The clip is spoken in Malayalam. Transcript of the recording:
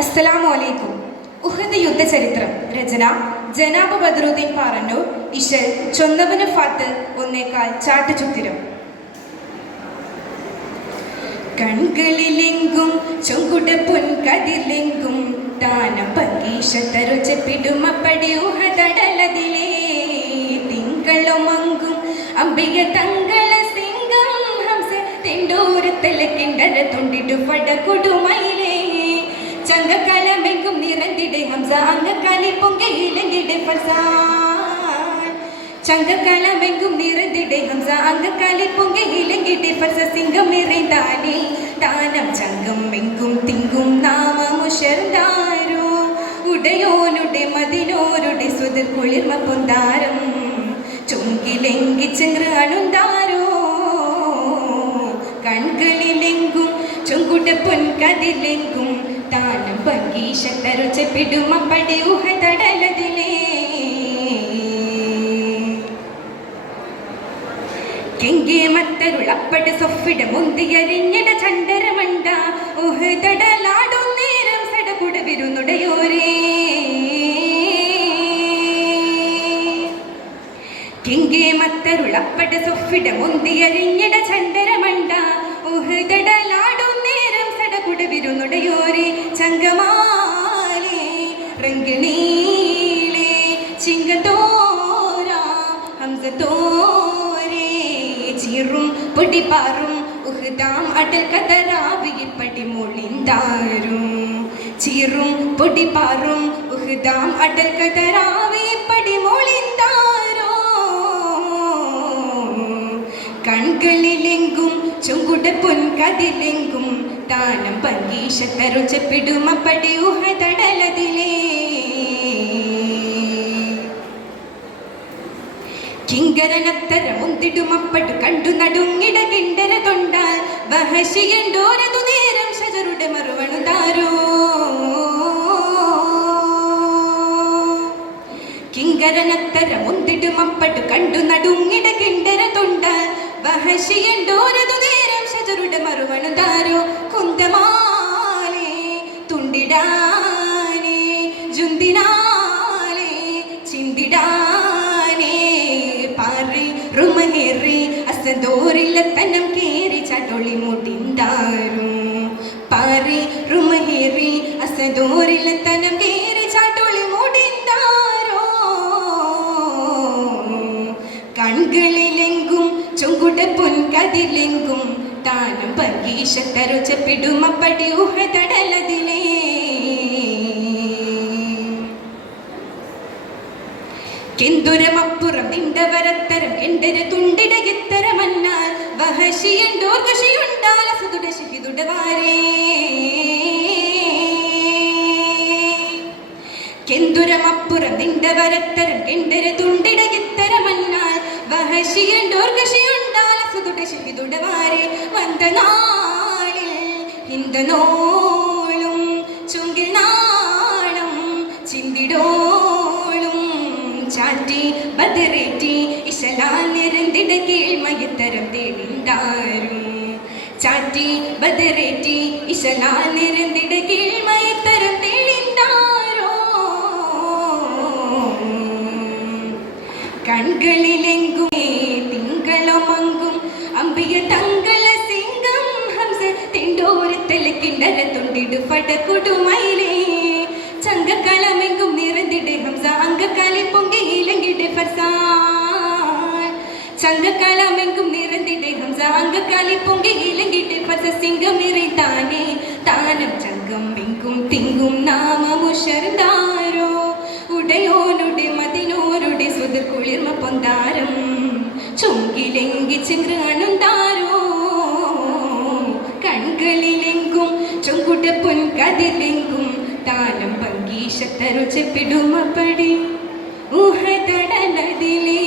അസ്സലാമു അലൈക്കും. ഉഹദ് യുദ്ധചരിത്രം. രചന ജനാബ് ബദ്രുദ്ദീൻ പാറന്നൂർ. ഇശൽ ചൊന്നവന് ഫാത്ത് ഒന്നേക്കാൽ ചാട്ടുചുത്തിരം. കൺകളിലെങ്കും ചൊങ്കുട പൊൻകതിലെങ്കും താനം പങ്കീഷത്തരുചെപ്പിടുമപ്പടി ഉഹദടലതിലേ തിങ്കളുമങ്കും അംബിക തങ്കള സിംഗം ഹംസ തെണ്ടൂരത്തല കിണ്ടര തൊണ്ടിടു പടകുടുമയിലേ ചങ്കകലമെങ്കും നിറന്തിടെ ഹംസ അങ്കക്കാലി പൊങ്കയിലെങ്കിടെ ഫർസാൻ ചങ്കകലമെങ്കും നിറന്തിടെ ഹംസ അങ്കക്കാലി പൊങ്കയിലെങ്കിടെ ഫർസ സിംഗം നിറൈന്താനേ താനം ചങ്കം എങ്കും തിങ്കും നാമമുഷർദാരോ ഉടയോനുടെ മതിനോരുടെ സ്വതർ കുളിർമ പൊന്താരം ചൊങ്കിലെങ്കി ചെങ്ക അണുന്താരോ കൺകളിലെങ്കും ചൊങ്കുട പൊൻകതിലെങ്കും താനം പങ്കീഷത്തരുചെപ്പിടുമപ്പടി ഉഹദടലതിലേ കെങ്കേ മത്തരുളപ്പട് സൊഫിട മുന്തിയരിഞ്ഞിട ചണ്ടരമണ്ട ഉഹദടലാടും നേരം സടകുട വിരുന്നുടയോരേ കെങ്കേ മത്തരുളപ്പട് സൊഫിട മുന്തിയരിഞ്ഞിട ചണ്ടരമണ്ട ഉഹദടലാടും നേരം സടകുട വിരുന്നുടയോരേ ചങ്കമാലേ റംഗനീലേ ചിങ്കതോര ഹംസതോരേ ചീറും പൊടിപാറും ഉഹ്ദാം അടൽ കതറാവിയിപ്പടി മൊളിന്താരും ചീറും പൊടിപാറും ഉഹ്ദാം അടൽ കതറാവിയിപ്പടി മൊളിന്താരോ കൺകളിലെങ്കും ചൊങ്കുട പൊൻകതിലെങ്കും താനം പങ്കീഷത്തരുചെപ്പിടുമപ്പടി ഉഹദടലതിലേ കിങ്കരനത്തര മുന്തിടുമപ്പടു കണ്ടു നടുങ്ങിട കിണ്ടര തൊണ്ടാൽ വഹശിയണ്ടോരതു നേരം ഷജറുടെ മറുവണുതാരോ കിങ്കരനത്തര മുന്തിടുമപ്പടു കണ്ടു നടുങ്ങിട കിണ്ടര തൊണ്ടാൽ വഹശിയണ്ടോരതു നേരം ഷജറുടെ മറുവണുതാരോ കുന്തമാലേ തുണ്ടിടാനേ ജുന്തിനാലേ ചിന്തിടാനേ പാറി റുമനേറി അസദോറിലത്തനം കേറി ചടൊളി മുടിന്താരും പാറി റുമനേറി അസദോറിലത്തനം കേറി ചടൊളി മുടിന്താരോ കൺകളിലെങ്കും ചൊങ്കുട പൊൻകതിലെങ്കും താനം പങ്കീഷത്തരുചെപ്പിടുമപ്പടി ഉഹദടലതിലേ കെന്തുരമപ്പുറം നിണ്ടവരത്തരം കെണ്ടര തുണ്ടിട എത്തരമന്നാൽ വഹശിയണ്ടോർകശിയുണ്ടാല സുതുട ശിഹിതുടവാരേ കെന്തുരമപ്പുറം നിണ്ടവരത്തരം കെണ്ടര തുണ്ടിട എത്തരമന്നാൽ വഹശിയണ്ടോർകശിയുണ്ടാല സുതുട ശിഹിതുടവാരേ വന്ദനാളിൽ ഹിന്ദനോളും ചുങ്കിൽ നാണം ചിന്തിടോളും ചാറ്റി ബദറേറ്റി ഇശലാൽ നിരന്തിട കീഴ്മയത്തരം തേടിന്താരും ചാറ്റി ബദറേറ്റി ഇശലാൽ നിരന്തിട കീഴ്മയത്തരം തേടിന്താരോ കൺകളിലെങ്കും തിങ്കളുമങ്കും അമ്പിയ തങ്കള സിംഗം ഹംസ തെണ്ടോരത്തല കിണ്ടര തൊണ്ടിടു പടകുടുമയിലേ ചങ്കകളമെങ്കും നിറന്തിടെ ഹംസ അങ്കക്കാലി പൊങ്കയിലെങ്കിടെ ഫർസാൻ ചങ്കകളമെങ്കും നിറന്തിടെ ഹംസ അങ്കക്കാലി പൊങ്കയിലെങ്കിടെ ഫർസ സിംഗം നിറൈന്താനേ താനം ചങ്കം എങ്കും തിങ്കും നാമമുഷർദാരോ ഉടയോനുടെ മതിനോരുടെ സ്വതർ കുളിർമ പൊന്താരം ചൊങ്കിലെങ്കി ചെങ്ക അണുന്താരോ കൺകളിലെങ്കും ചൊങ്കുട പൊൻകതിലെങ്കും താനം പങ്കീഷത്തരുചെപ്പിടുമപ്പടി ഉഹദടലതിലേ.